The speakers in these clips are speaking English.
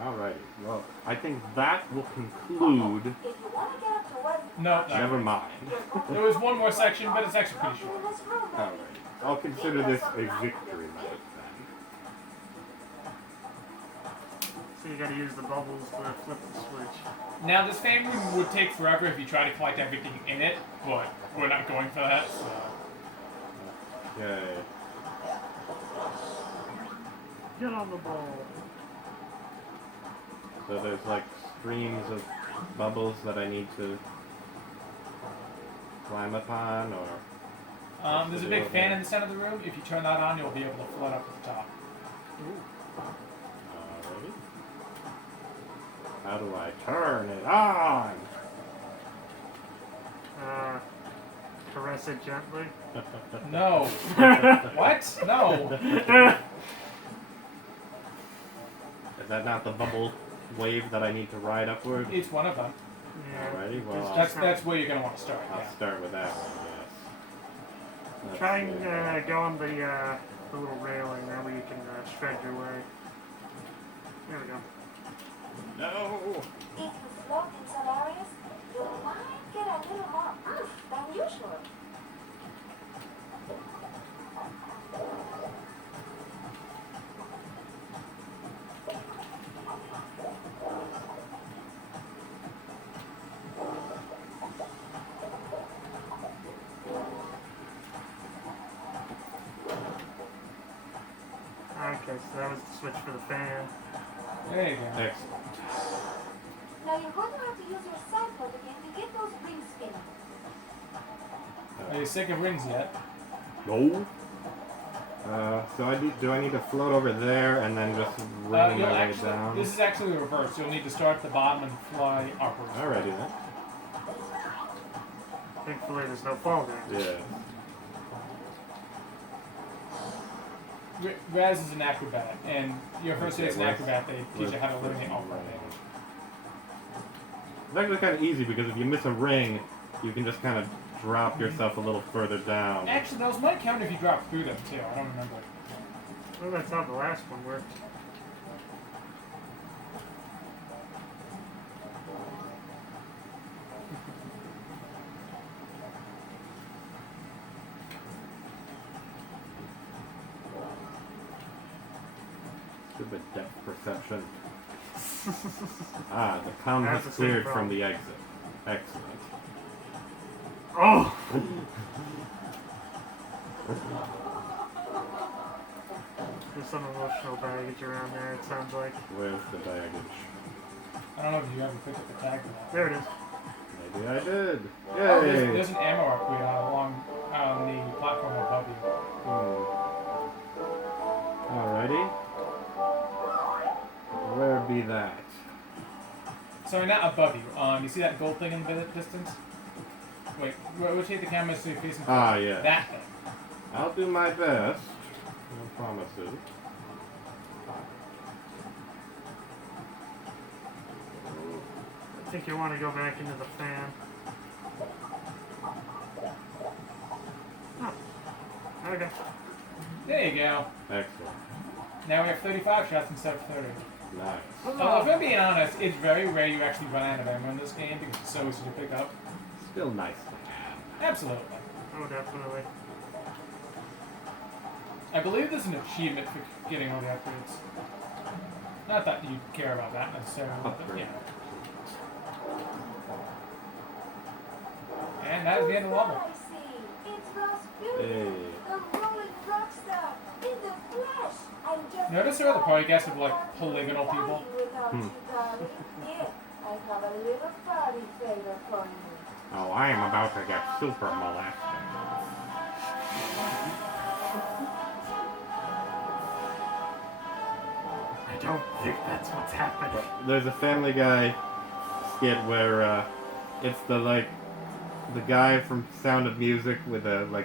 Alrighty. Well, I think that will conclude. No, Never mind. There was one more section, but it's actually pretty short. Alrighty. I'll consider this a victory lap then. So you gotta use the bubbles to flip the switch. Now, this fan room would take forever if you try to collect everything in it, but we're not going for that, so... Yay. Get on the ball. So there's like streams of bubbles that I need to climb upon, or... there's a big fan in the center of the room. If you turn that on, you'll be able to float up to the top. Alrighty. How do I turn it on? Caress it gently. No. What? No. Is that not the bubble wave that I need to ride upward? It's one of them. Yeah. Alrighty, well, That's where you're going to want to start. I'll start with that one, yes. Try and go on the little railing, that way you can shred your way. There we go. No! If you float in some areas, you might get a little more oomph than usual. Okay, so that was the switch for the fan. There you go. Excellent. Now you're going to have to use your cycle again to get those rings spinning. Are you sick of rings yet? No. So do I need to float over there and then just ring my way down? This is actually the reverse. You'll need to start at the bottom and fly upwards. Alrighty then. Thankfully there's no fall damage. Yeah. Raz is an acrobat, and your first day as an acrobat, they teach you how to eliminate all fall damage. It's actually kind of easy because if you miss a ring, you can just kind of drop yourself a little further down. Actually, those might count if you drop through them too. I don't remember. Well, that's how the last one worked. Stupid depth perception. The pound That's was the same cleared from problem. the exit. Excellent. Oh! There's some emotional baggage around there, it sounds like. Where's the baggage? I don't know if you ever picked up the tag for that. There it is. Maybe I did. Oh, Yay! there's an ammo upgrade along the platform above you. Alrighty. Where be that? Sorry, not above you. You see that gold thing in the distance? Wait, rotate the camera so you're facing Yeah. that thing. I'll do my best. No promises. I think you want to go back into the fan. Oh. Okay. There you go. Excellent. Now we have 35 shots instead of 30. Nice. If I'm being honest, it's very rare you actually run out of ammo in this game because it's so easy to pick up. Still nice to have. Absolutely. Oh, definitely. I believe there's an achievement for getting all the upgrades. Not that you care about that necessarily, but you know. And that is the end of the level. I see. It's Rasputin, Hey. the rolling rock star, in the flesh. I'm just Notice there are the party guests of like polygonal people. Yeah, I have a little party favor for you. Oh, I am about to get super molested. I don't think that's what's happening. There's a Family Guy skit where it's the guy from Sound of Music with a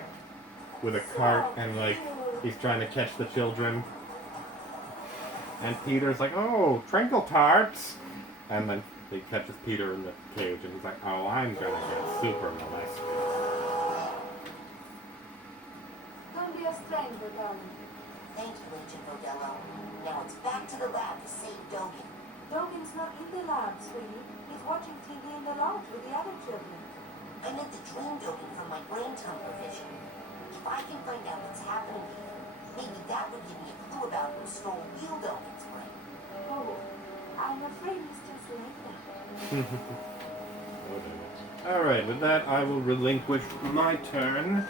cart and he's trying to catch the children. And Peter's like, "Oh, Trinkle Tarts!" And then he catches Peter in the cage and he's like, "Oh, I'm gonna get super molested." Don't be a stranger, darling. Thank you, Agent Rodello. Now it's back to the lab to save Dogen. watching TV in the lounge with the other children. I meant the dream token from my brain tumbler vision. If I can find out what's happening here, maybe that would give me a clue about who stole real Dogen's brain. Oh, I'm afraid it's just like that. Alright, with that, I will relinquish my turn.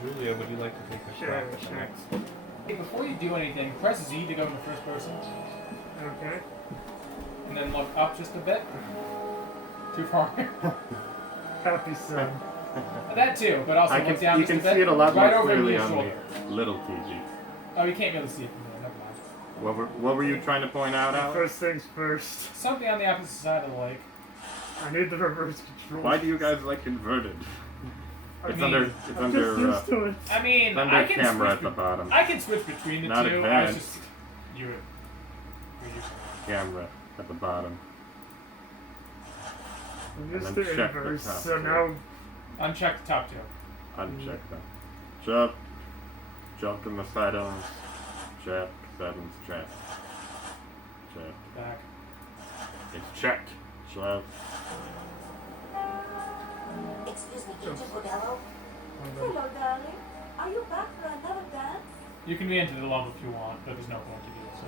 Julia, would you like to take a Sure, shot at the sure. next? Hey, before you do anything, press Z to go into first person, Okay. and then look up just a bit. Too far. Happy son. That too, but also look down you just can a bit. see it a lot right more over clearly your on shoulder. the little TV. Oh, you can't really see it from there. Never mind. What were you trying to point out, Alex? First things first. Something on the opposite side of the lake. I need the reverse control. Why do you guys like inverted? I It's mean, under I'm just used to it. I mean, it's under I can camera switch at the bottom. I can switch between the Not two. I was advanced. just you're using Camera at the bottom. I'm And used then to check the inverse, top so two. now it. Uncheck the top two. Uncheck them. Jump. Jump in the sidearms. Check. Sevens. Check. Check. Back. It's checked. Check. Excuse me, Agent Bordello? Hello, darling. Are you back for another dance? You can re-enter the level if you want, but there's no point to do it. So.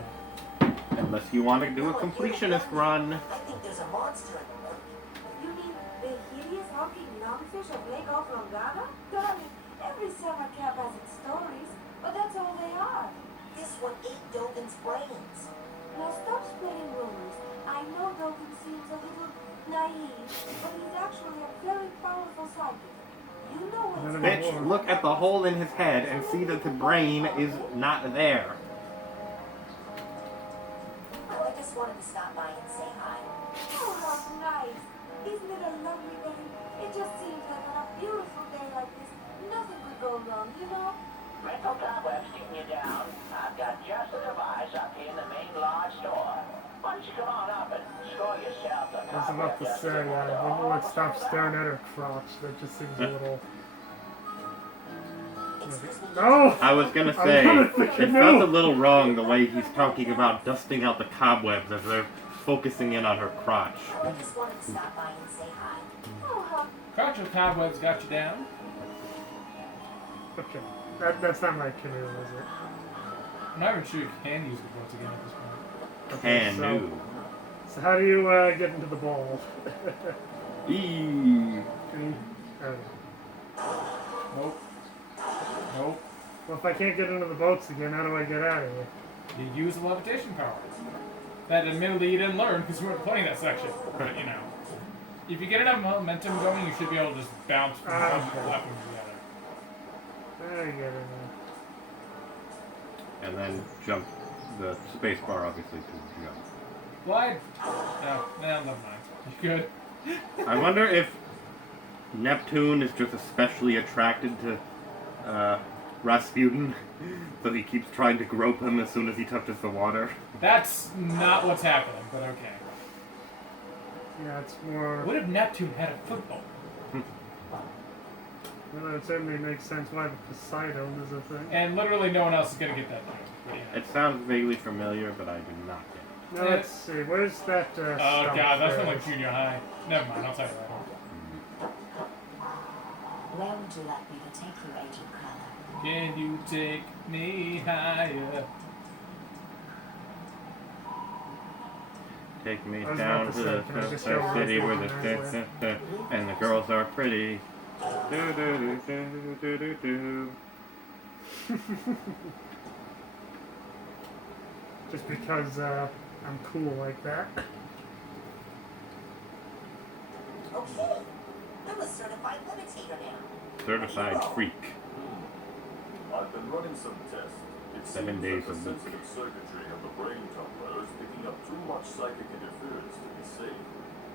Unless you want to do a completionist run. I think there's a monster in the lake. You mean the hideous hulking lungfish of Lake Oklongana? Darling, every summer camp has its stories, but that's all they are. This one ate Dogen's brains. Now stop spreading rumors. I know Dogen seems a little naive, but he's actually a very powerful psychic. You know what it's Bitch, look at the hole in his head and see that the brain is not there. Well, I just wanted to stop by and say hi. Oh, how nice. Isn't it a lovely day? It just seems like on a beautiful day like this, nothing could go wrong, you know? Mental cobwebs keeping you down. I've got just the device up here in the main large store. Why don't you come on up and score yourself a I was about to say, maybe let's stop staring at her crotch. That just seems a little... Excuse me. No! I was gonna I'm say, gonna it think felt no. a little wrong the way he's talking about dusting out the cobwebs as they're focusing in on her crotch. I just wanted to stop by and say hi. Oh, how Crouch of cobwebs got you down. Okay. That's not my canoe, is it? I'm not even sure you can use the boats again at this point. Okay, Can do. So how do you get into the ball? Eee. Nope. Nope. Well, if I can't get into the boats again, how do I get out of here? You use the levitation power. That admittedly you didn't learn because you weren't playing that section. But you know. If you get enough momentum going, you should be able to just bounce from one platform to the other. I get in there. And then jump the space bar, obviously, to jump. Glide? No, never mind. You good? I wonder if Neptune is just especially attracted to Rasputin, so he keeps trying to grope him as soon as he touches the water. That's not what's happening, but okay. Yeah, it's more... What if Neptune had a football? Well, it certainly makes sense why the Poseidon is a thing. And literally no one else is going to get that joke. But yeah. It sounds vaguely familiar, but I do not get it. Now, let's see. Where's that, Oh stump god, that's from there? like junior high. Never mind, I'll tell you that. Where would you like me to take you, Agent Connor? Can you take me higher? Take me I was down about to to the say, can I just go city right where there? the and the girls are pretty. Do, do, do, do, do, do, do. Just because I'm cool like that. Okay. I'm a certified limitator now. Certified freak. I've been running some tests. It 7 seems days that the a week. sensitive circuitry of the brain tumbler is picking up too much psychic interference to be safe.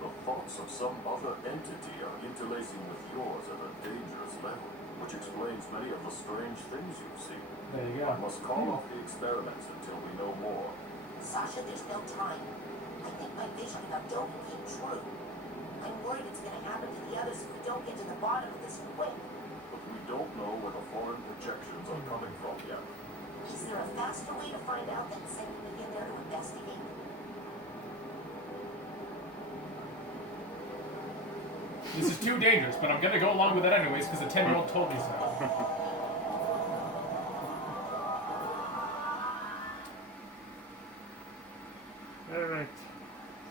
The thoughts of some other entity are interlacing with yours at a dangerous level, which explains many of the strange things you've seen. There you I go. must call off the experiments until we know more. Sasha, there's no time. I think my vision about Dogen came true. I'm worried it's going to happen to the others if we don't get to the bottom of this quick. But we don't know where the foreign projections are coming from yet. Is there a faster way to find out than sending me in there to investigate? This is too dangerous, but I'm gonna go along with it anyways because a 10-year-old told me so. Alright.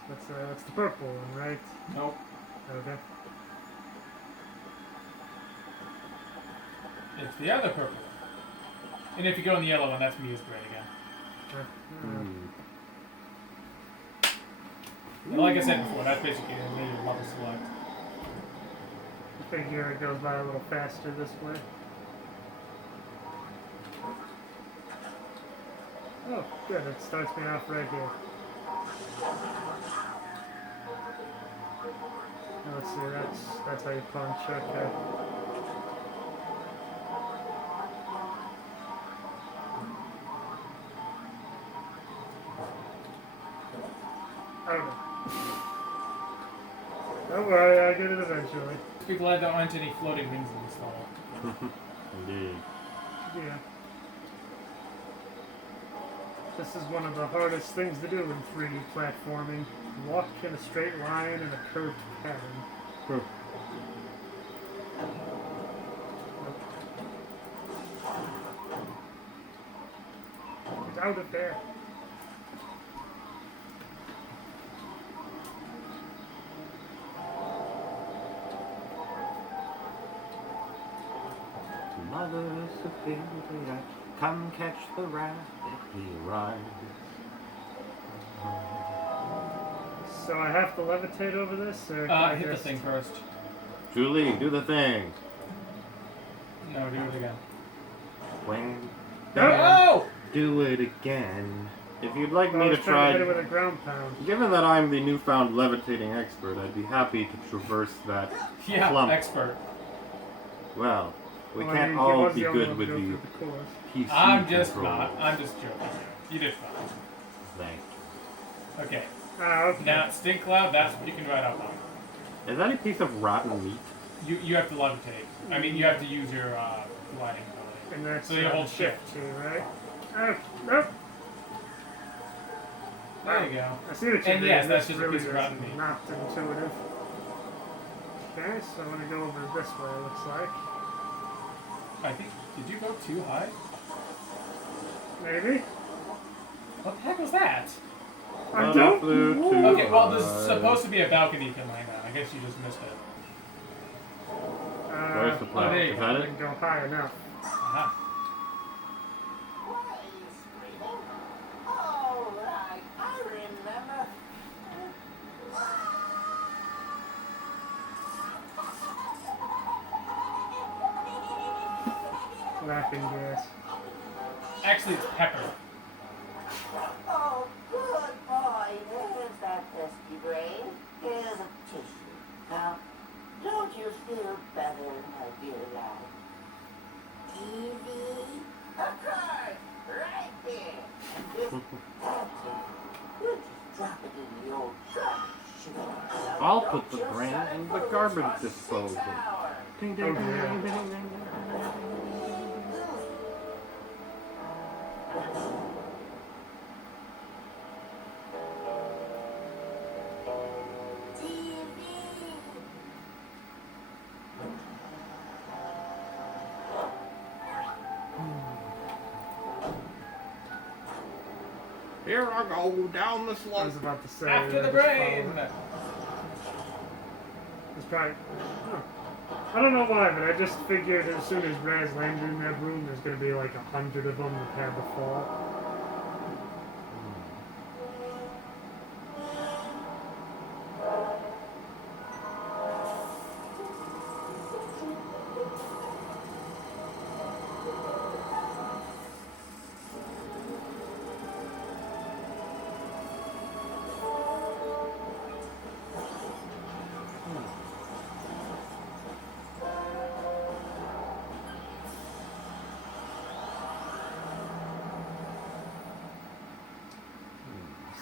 That's the purple one, right? Nope. Okay. It's the other purple one. And if you go in the yellow one, that's Mia's grade again. And like I said before, that's basically a major level select. I figure it goes by a little faster this way. Oh, good. It starts me off right here. Now let's see. That's how you punch. Okay. Okay. Don't worry, I'll get it eventually. Be glad there aren't any floating things in this level. Indeed. Yeah. This is one of the hardest things to do in 3D platforming. Walk in a straight line in a curved pattern. Get out of there. Mother Superior, come catch the rabbit, he rides. So I have to levitate over this, or can I Hit the just... thing first. Julie, do the thing. No, do it again. When Oh! do it again. If you'd like I me was to trying try, to hit it with a ground pound. given that I'm the newfound levitating expert, I'd be happy to traverse that Yeah, clump. expert. Well, we Well, can't he all was be the only good one with to go the through the course. PC I'm just control. not. I'm just joking. You did fine. Thank Okay. Okay. Now, Stink Cloud, that's what you can ride up on. you. Is that a piece of rotten meat? You have to levitate. I mean, you have to use your gliding ability. And that's So you hold shift too, right? Oh, nope. There you go. I see what you're And doing. yes, that's This just a really piece of is rotten meat. not intuitive. Okay, so I'm gonna go over this way, it looks like. I think. Did you go too high? Maybe? What the heck was that? I Well, don't I flew know. too Okay, well, there's high. supposed to be a balcony you can land on. I guess you just missed it. Where's the Oh, plan? there you Is go. that I it? didn't go high enough. Aha. Why are you screaming? Oh, right, I remember. Laughing gas. Actually, it's pepper. Oh, good boy. There's that pesky brain. Here's a tissue. Now, don't you feel better, my dear lad? Easy. Of course, right there. And this empty. We'll just drop it in the old trash. I'll put the brain in the garbage disposal. Ding, ding, Oh, ding, yeah. ding, ding, ding, ding. Here I go down the I slope. was about to say. After the just brain! follow it. It's probably. Huh. I don't know why, but I just figured as soon as Raz landed in that room, there's gonna be like 100 of them that have the fall.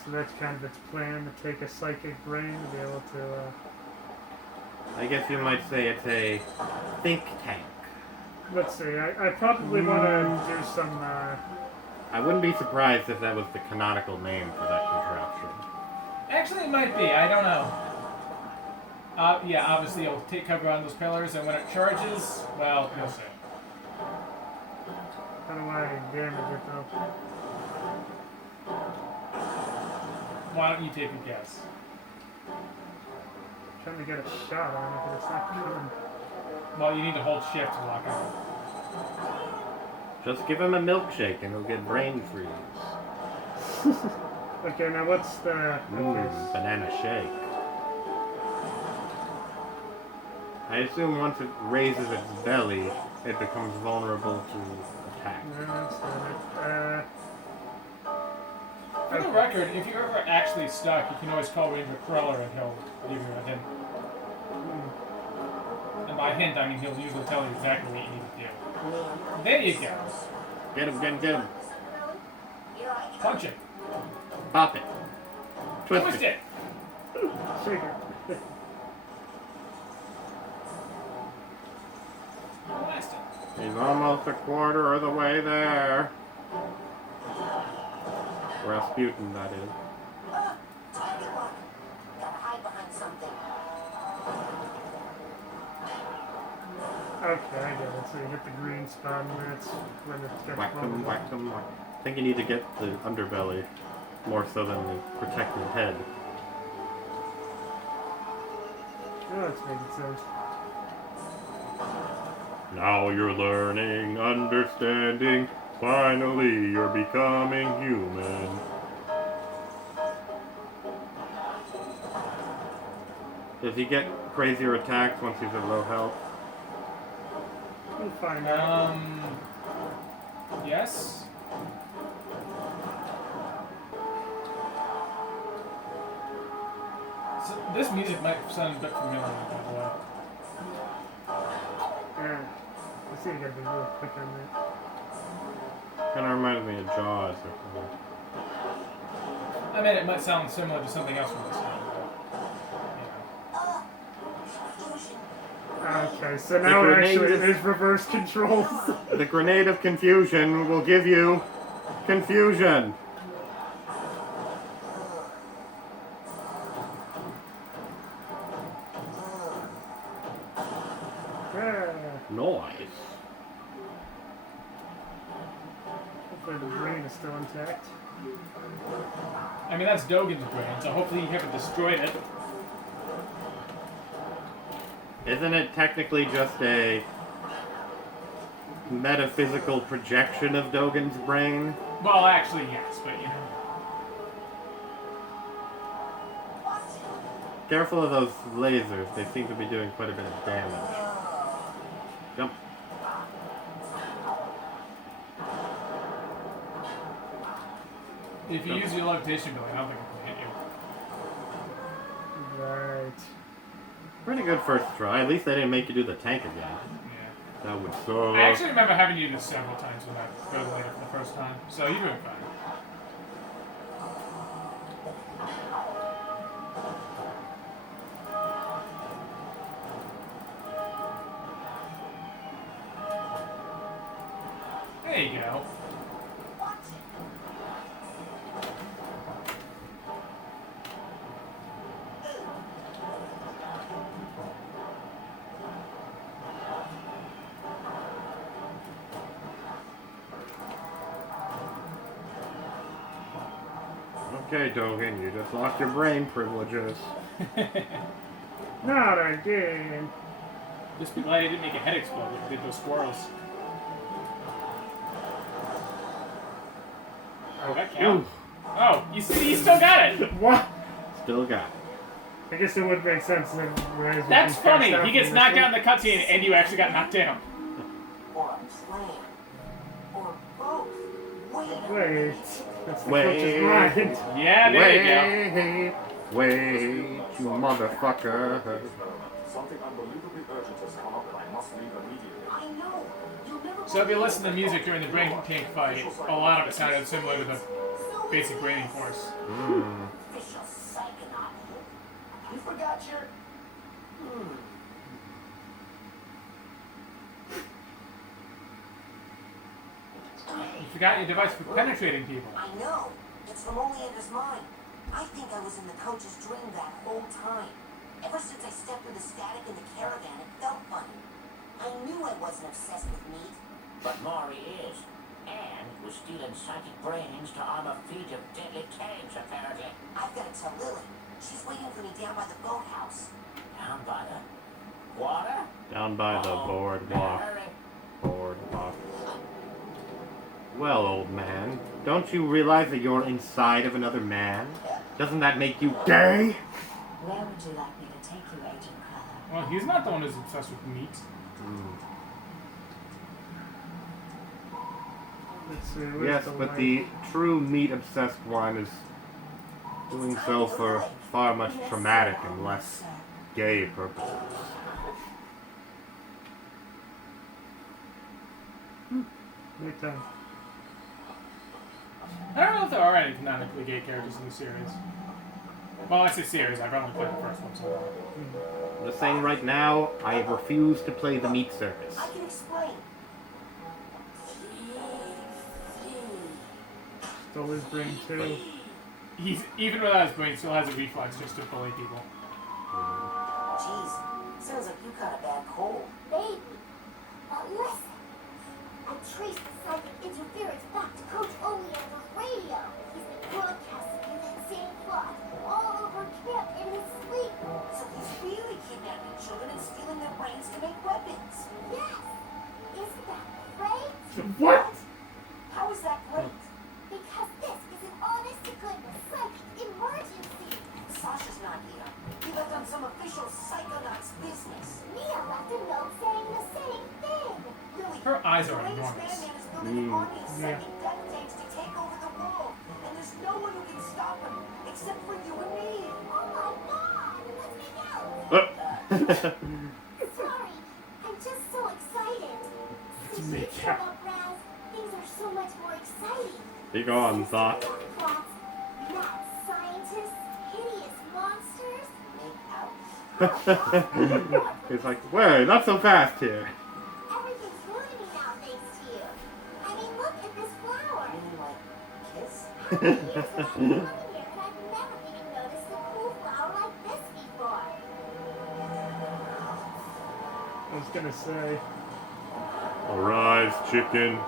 So that's kind of its plan, to take a psychic brain to be able to. I guess you might say it's a think tank. Let's see. I probably want to do some. I wouldn't be surprised if that was the canonical name for that contraption. Actually, it might be. I don't know. Yeah, obviously it'll take cover on those pillars, and when it charges, well, you'll see. How do I damage it though? Why don't you take a guess? Trying to get a shot on it, but it's not coming. Well, you need to hold shift to lock on. Just give him a milkshake and he'll get brain freeze. Okay, now what's the... Banana shake. I assume once it raises its belly, it becomes vulnerable to attack. No, that's not it. For the record, if you're ever actually stuck, you can always call Ranger Crawler and he'll give you a hint. And by hint, I mean he'll usually tell you exactly what you need to do. There you go. Get him, get him, get him. Punch it. Pop it. Twist Twist it. it. Shake it. Blast it. He's almost a quarter of the way there. Rasputin, that is. Target lock. Gotta hide behind something. Okay, I get it. So you hit the green spot and that's when it gets Whack him, vulnerable. whack him, whack. I think you need to get the underbelly more so than the protected head. Oh, it's making sense. Now you're learning, understanding. Finally, you're becoming human. Does he get crazier attacks once he's at low health? We'll find out. Yes? So this music might sound a bit familiar, by the way. Yeah. Let's see, you gotta be real quick on that. Kind of reminds me of Jaws or something. I mean, it might sound similar to something else from this game, but, Okay, so now it grenade actually is- is reverse controls. The grenade of confusion will give you confusion. Yeah. Noise. Hopefully the brain is still intact. I mean, that's Dogen's brain, so hopefully you haven't destroyed it. Isn't it technically just a metaphysical projection of Dogen's brain? Well, actually, yes, but you know. Careful of those lasers, they seem to be doing quite a bit of damage. Jump. If you use your levitation ability, I don't think it can hit you. Right. Pretty good first try. At least they didn't make you do the tank again. Yeah. That would suck. I actually remember having to do this several times when I played it for the first time, so you're doing fine. There you go. Okay, Dogen, you just lost your brain privileges. Not again. Just be glad I didn't make a head explode when I did those squirrels. Oh, that count? Oh, you see, you still got it! What? Still got it. I guess it would make sense that Raz would That's be funny! passed out He gets from knocked this out in the cutscene and you actually got knocked down. Or a plan. Or both. one. Wait. That's the Wait. coach's mind. Yeah, there you go. Wait, you motherfucker. Something unbelievably urgent has come up and I must leave immediately. I know. You'll never So if you listen to music during the brain tank fight, a lot of it sounded similar to the basic braining force. official psychonaut. You forgot your... You forgot your device for penetrating people. I know. It's from only in his mind. I think I was in the coach's dream that whole time. Ever since I stepped through the static in the caravan, it felt funny. I knew I wasn't obsessed with meat. But Maury is. And was stealing psychic brains to arm a fleet of deadly tanks, apparently. I've got to tell Lily. She's waiting for me down by the boathouse. Down by the water? Down by the Oh, boardwalk. Mary. Boardwalk. Well, old man, don't you realize that you're inside of another man? Doesn't that make you gay? Where would you like me to take you, Agent Cruller? Well, he's not the one who's obsessed with meat. Let's see. Where's Yes, the but light? the true meat-obsessed one is doing so for far much traumatic and less gay purposes. Nighttime. I don't know if there are any canonically gay characters in the series. Well, I say series, I've only played the first one, so... I'm just saying right now, I refuse to play the meat circus. I can explain. Stole his brain too. He's, even without his brain, still has a reflex just to bully people. Jeez, sounds like you got a bad cold. Baby, listen. I traced the psychic interference back to Coach Oleander's radio. He's been broadcasting his insane plot all over camp in his sleep. So he's really kidnapping children and stealing their brains to make weapons. Yes! Isn't that great? What? How is that great? Because this is an honest-to-goodness psychic emergency. Sasha's not here. He left on some official Psychonauts business. Mia left a note saying the same thing. Really, Her eyes are the latest enormous. madman is building an army of Yeah. psychic death tanks to take over the world. And there's no one who can stop him except for you and me. Oh my god! Let's make out! Sorry, I'm just so excited. Since you make showed up, Raz, things are so much more exciting. Be gone, Thought. Death plots, mad scientists, hideous monsters. Make out. He's like, wait, not so fast here. Everything's ruining me now thanks to you. I mean, look at this flower. I mean, like, kiss? How many years have I been coming here and I've never even noticed a cool flower like this before? I was gonna say. Arise, chicken.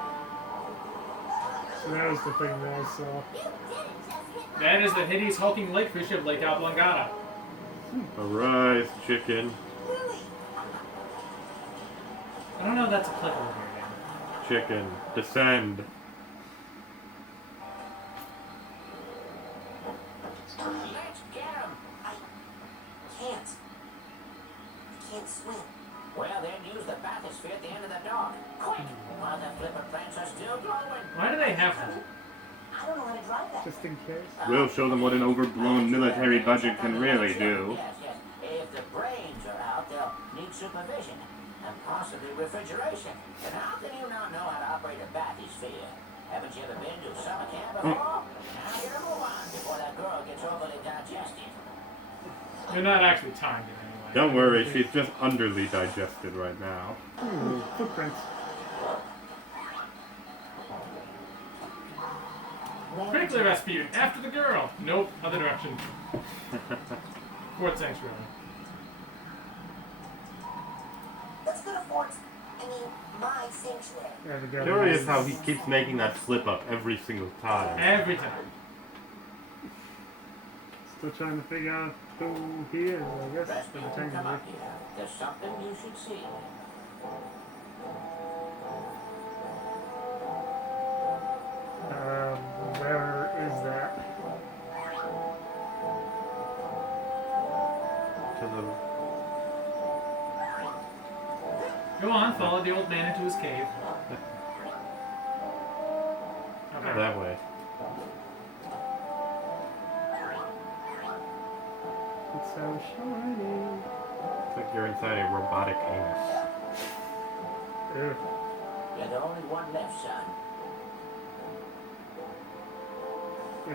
So that was the thing that I saw. You didn't just hit my That is the hideous hulking lakefish of Lake Oblongata. Arise, chicken. Lily! I don't know if that's applicable here, man. Chicken. Descend. Let's get him. I can't. I can't swim. Well, then use the bathysphere at the end of the dock. Quick, while the flipper planes are still glowing. Why do they have that? I don't know how to drive that. Just in case. We'll show them what an overblown military budget can really do. Yes, yes. If the brains are out, they'll need supervision and possibly refrigeration. And how can you not know how to operate a bathysphere? Haven't you ever been to summer camp before? Now you move on before that girl gets overly digested. They're not actually timed in any way. Don't worry, she's just underly digested right now. Ooh, footprints. Critically Rasputin, after the girl. Nope, other direction. Fort Sanctuary. Let's go to Fort. I mean, my sanctuary. Yeah, the guy Curious how he keeps making that slip up every single time. Every time. Still trying to figure out who he is, I guess. For the Rasputin, time come being. up here. There's something you should see. Where is that? To the Go on, follow the old man into his cave. Okay. that way. It's so shiny. It's like you're inside a robotic anus. Ew. You're the only one left, son.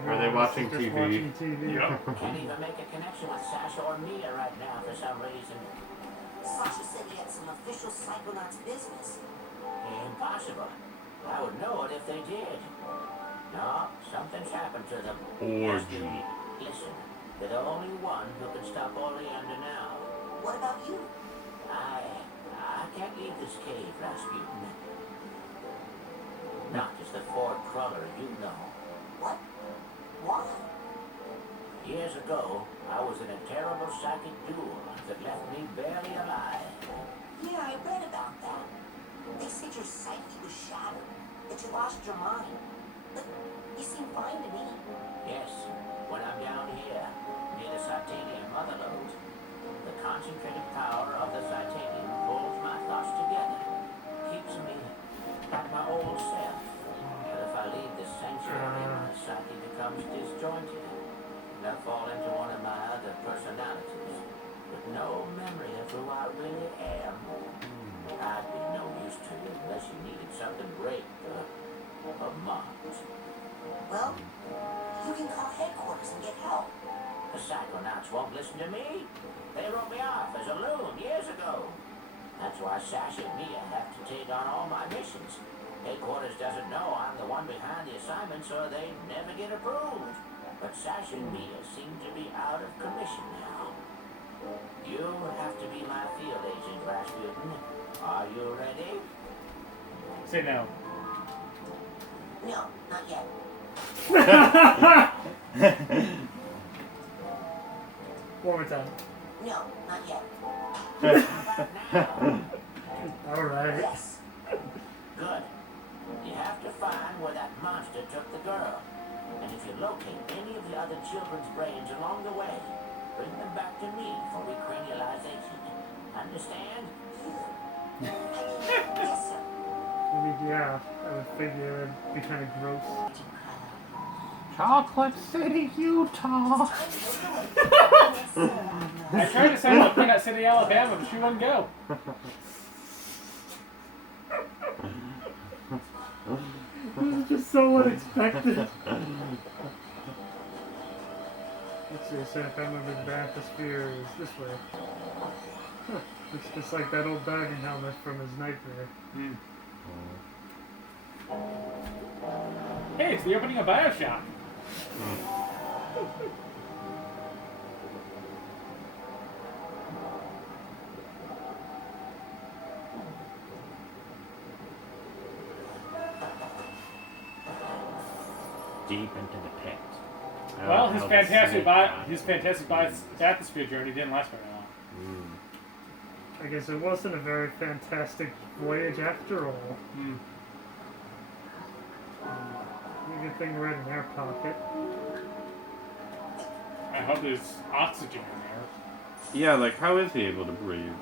Are they watching Just TV? watching TV. Yep. Can't even make a connection with Sasha or Mia right now for some reason. Sasha said he had some official Psychonauts business. Impossible. I would know it if they did. No, something's happened to them. Orgy. Listen, You're the only one who can stop Oleander now. What about you? I can't leave this cave, Rasputin. Not as the Ford Cruller you know. What? Why? Years ago, I was in a terrible psychic duel that left me barely alive. Yeah, I read about that. They said your psyche was shattered, that you lost your mind. But you seem fine to me. Yes, when I'm down here, near the Titanium motherlode, the concentrated power of the Titanium pulls my thoughts together, keeps me like my old self. But if I leave this sanctuary, my psyche becomes disjointed, and I fall into one of my other personalities, with no memory of who I really am. I'd be no use to you unless you needed something to break a month. Well, you can call headquarters and get help. The Psychonauts won't listen to me. They wrote me off as a loon years ago. That's why Sasha and Mia have to take on all my missions. Headquarters doesn't know I'm the one behind the assignment, so they never get approved. But Sasha and Mia seem to be out of commission now. You have to be my field agent, Rasputin. Are you ready? Say no. No, not yet. One more time. No, not yet. Alright. Yes. Good. You have to find where that monster took the girl. And if you locate any of the other children's brains along the way, bring them back to me for recranialization. Understand? Yes, sir. I mean, yeah, I would figure it'd be kind of gross. Agent Cruller. Chocolate City, Utah. I tried to send her to Peanut City, Alabama, but she wouldn't go. This is just so unexpected. Let's see, so if I remember the bathysphere is this way. Huh. It's just like that old diving helmet from his nightmare. Hey, it's the opening of Bioshock. Deep into the pit. Well, his fantastic bathysphere journey didn't last very long. I guess it wasn't a very fantastic voyage after all. Good thing we're in an air pocket. I hope there's oxygen in there. Yeah, like how is he able to breathe?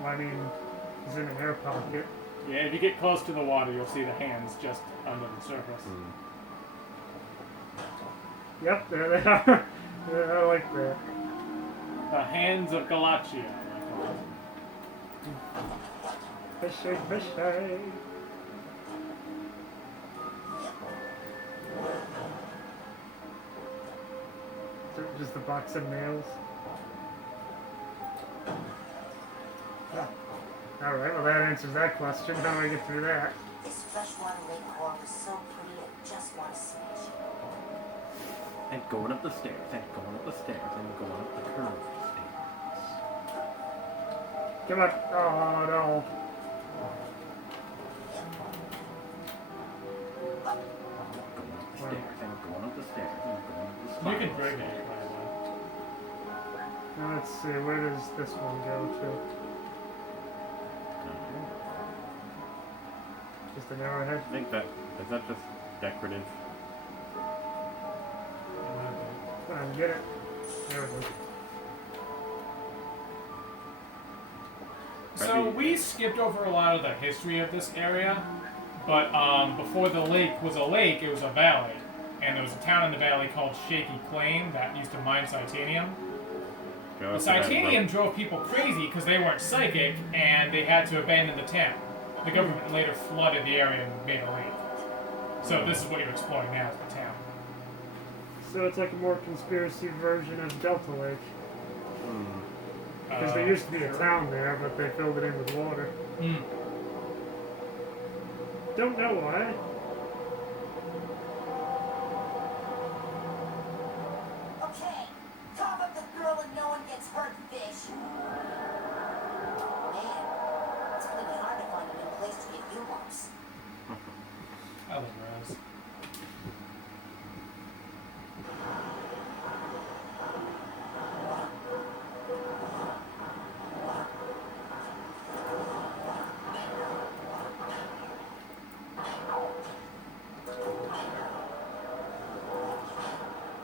Well, I mean, he's in an air pocket. Yeah, if you get close to the water, you'll see the hands just under the surface. Yep, there they are. Yeah, I like that. The hands of Galaccio. Fishy, fishy. Just a box of nails. Alright, well that answers that question. How do I get through that? This freshwater lake hall is so pretty, I just want to smash it. And going up the stairs, and going up the stairs, and going up the curved stairs. Come on. Oh no. Going up the stairs, and going up the stairs, and going up the stairs. You can break it. Now let's see, where does this one go to? Just an arrowhead? I think that is that just decorative. Come on, get it. There we go. So we skipped over a lot of the history of this area, but before the lake was a lake, it was a valley. And there was a town in the valley called Shaky Plain that used to mine Titanium. The Titanium drove people crazy because they weren't psychic and they had to abandon the town. The government later flooded the area and made a lake. So this is what you're exploring now, is the town. So it's like a more conspiracy version of Delta Lake. Because there used to be a town there, but they filled it in with water. Don't know why.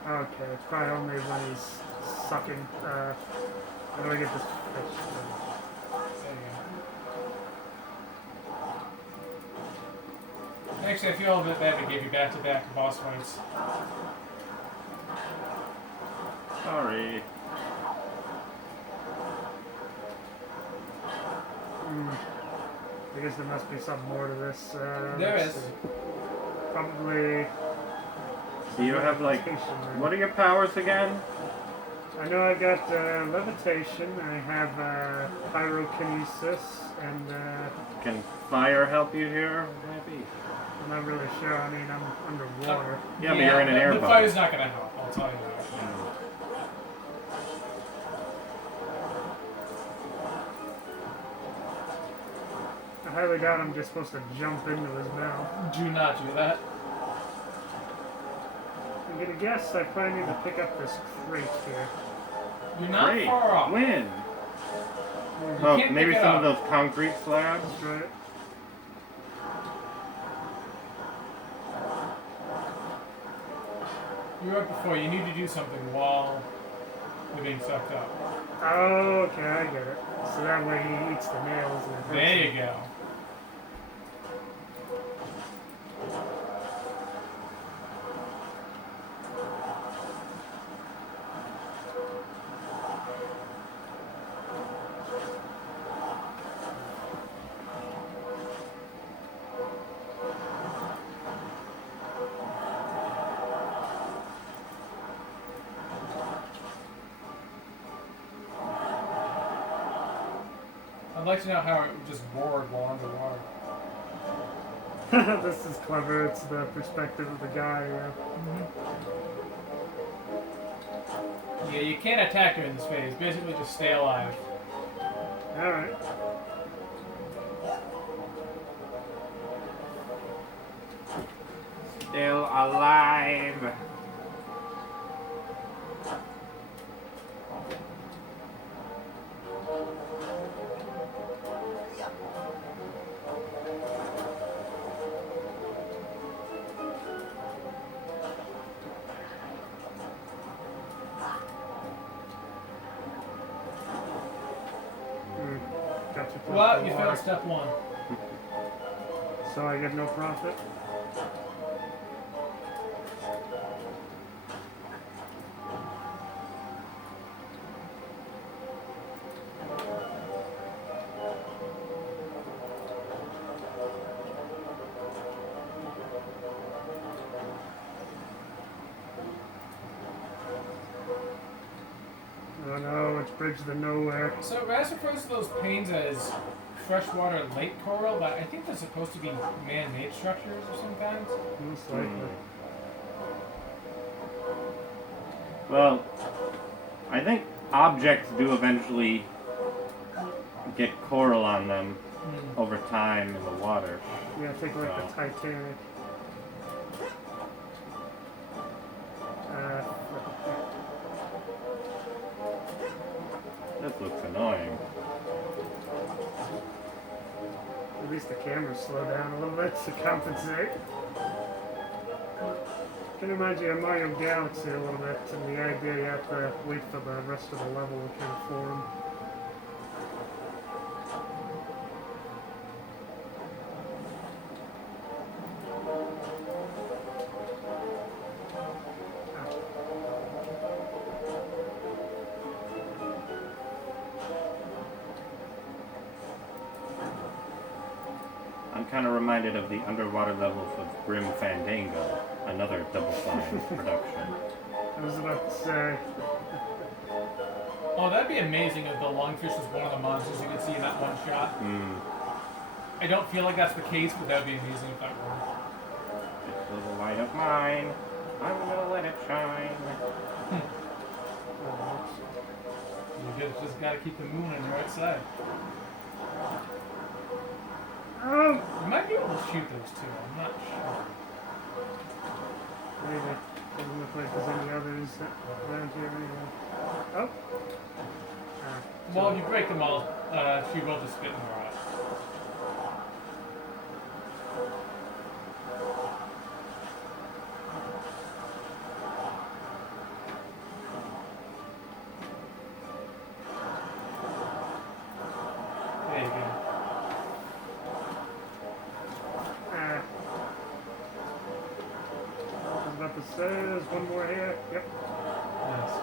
Okay, it's probably only when he's sucking. How do I get this fish? There you go. Actually, I feel a bit bad to give you back-to-back boss fights. Sorry. I guess there must be something more to this. There let's is. see. Probably. Do you have like, levitation, right? what are your powers again? I know I got levitation. I have pyrokinesis, and Can fire help you here? Maybe. I'm not really sure. I mean, I'm underwater. Yeah, but you're in an air The bubble. fight is not going to help, I'll tell you that. I highly doubt I'm just supposed to jump into his mouth. Do not do that. I'm gonna guess I probably need to pick up this crate here. You're not Great. far off. Win. You Oh, can't maybe pick it some up. of those concrete slabs? That's right. You were up before. You need to do something while you're being sucked up. Oh, okay, I get it. So that way he eats the nails and it hurts There him. you go. I'd like to know how it just roared while underwater. This is clever. It's the perspective of the guy. Yeah, you can't attack during this phase. Basically, just stay alive. All right. Still alive. Got you. Well, you failed step one. So I get no profit. Oh no, it's bridge to nowhere. So Raz refers to those panes as freshwater lake coral, but I think they're supposed to be man-made structures of some kinds. Most likely. Well, I think objects do eventually get coral on them over time in the water. Yeah, take like the Titanic. This looks annoying. At least the camera slow down a little bit to compensate. Can remind you of Mario Galaxy a little bit, and the idea you have to wait for the rest of the level to kind of form. I'm kind of reminded of the underwater levels of Grim Fandango, another Double Fine production. I was about to say, Oh, that'd be amazing if the lungfish was one of the monsters you could see in that one shot. I don't feel like that's the case, but that'd be amazing if that were. This little light of mine, I'm gonna let it shine. Just gotta keep the moon on the right side. oh, You might be able to shoot those too, I'm not sure. maybe. Doesn't look like there's any others around here anyway. Oh. Well, if you break them all, she will just spit more out. it says. One more here. Yep. Nice.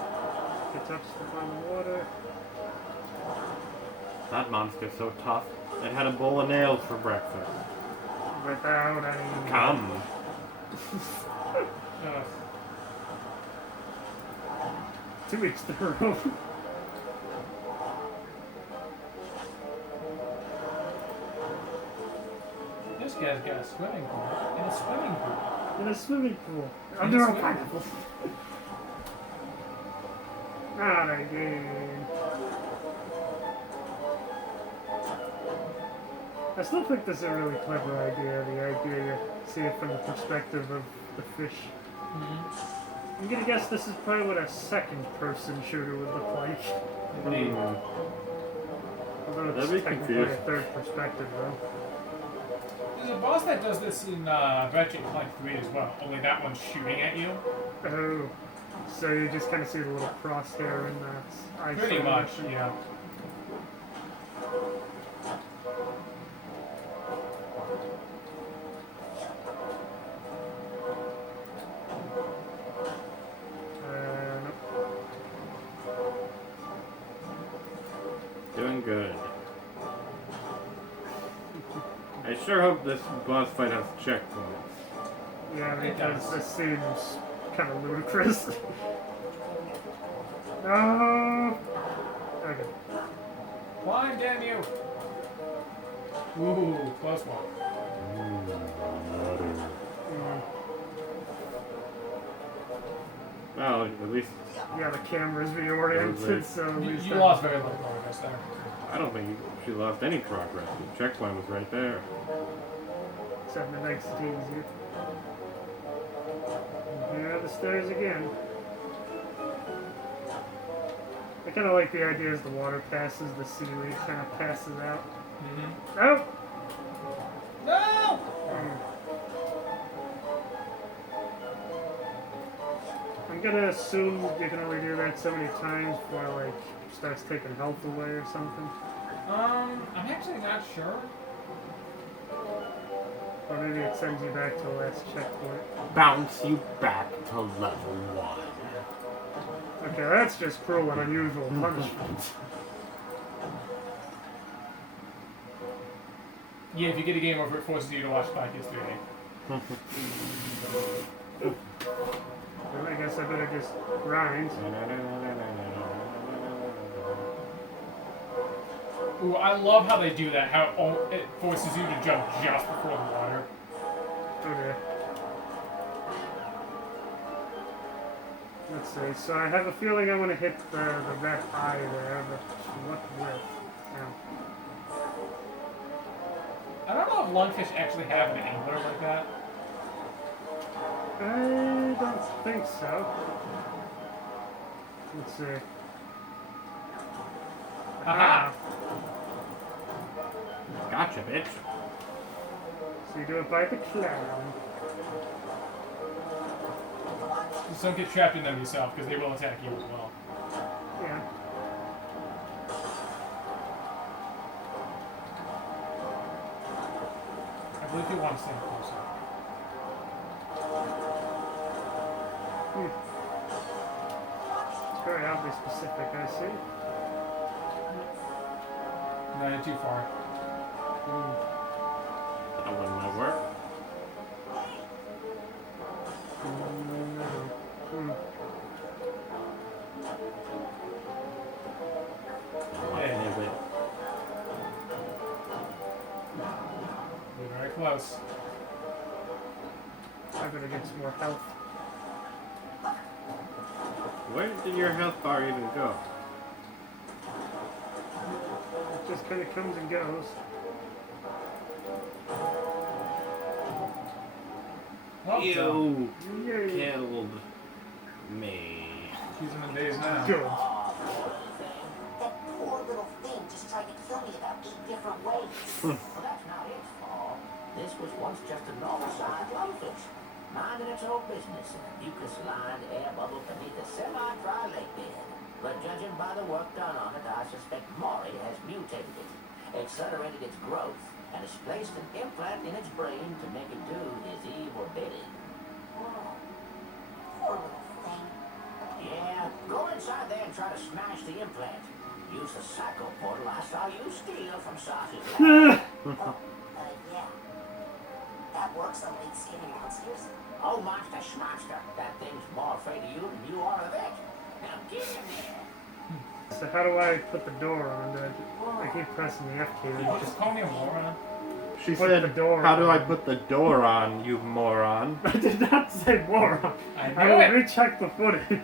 Gets up to on the water. That monster's so tough. It had a bowl of nails for breakfast. Without any... Come. Uh, To each their own. this guy's got a swimming pool. In a swimming pool. In a swimming pool. In a Under a swimming pineapple. Not again. I still think this is a really clever idea. The idea you see it from the perspective of the fish. Mm-hmm. I'm gonna guess this is probably what a second-person shooter would look like. Indeed. Although That'd it's be technically confusing. a third perspective, though. There's a boss that does this in Ratchet and Clank 3 as well, only that one's shooting at you. Oh, so you just kind of see the little crosshair in that eye. Pretty much, animation. yeah. Nope. Doing good. I sure hope this boss fight has checkpoints. Yeah, It because does. this seems kind of ludicrous. No. Okay. Climb, damn you! Ooh, close one. Mm. Well, at least Yeah, the camera's reoriented, Right. so at You, least you that- lost very little progress there. I don't think she lost any progress. The checkpoint was right there. Except it makes it easier. And here are the stairs again. I kind of like the idea as the water passes, the seaweed kind of passes out. Mm-hmm. Oh! No! I'm gonna assume you can only do that so many times before it, like, starts taking health away or something. I'm actually not sure. Or maybe it sends you back to the last checkpoint. Bounce you back to level 1. Okay, that's just cruel and unusual punishment. Yeah, if you get a game over, it forces you to watch Spy Kids 3D. Well, I guess I better just grind. Ooh, I love how they do that, how it forces you to jump just before the water. Okay. Let's see. So I have a feeling I want to hit the red eye there, but what with? I don't know if lungfish actually have an angler like that. I don't think so. Let's see. Aha! Gotcha, bitch. So you do it by the clown. Just don't get trapped in them yourself, because they will attack you as well. Yeah. I believe you want to stand closer. It's very oddly specific, I see. No, you're too far. That wouldn't might work. Yeah. Is it? You're very close. I'm gonna get some more health. Where did your health bar even go? It just kind of comes and goes. Well done. You Yay. killed me. She's in the days now. Good. That poor little thing just tried to kill me about 8 different ways. Well, that's not its fault. This was once just a normal-sized lungfish, minding its own business in a mucus-lined air bubble beneath a semi-dry lake bed. But judging by the work done on it, I suspect Maury has mutated it, accelerated its growth, and has placed an implant in its brain to make it do his evil bidding. poor little thing. Yeah, go inside there and try to smash the implant. Use the psycho portal I saw you steal from Sauce's lab. Yeah. That works on big skinny monsters. Oh, monster schmonster. That thing's more afraid of you than you are of it. Now get in there. So how do I put the door on? I keep pressing the F key. You and just just call me a moron. She Put said, the door "How do I on." put the door on, you moron?" I did not say moron. I I knew will it. recheck the footage.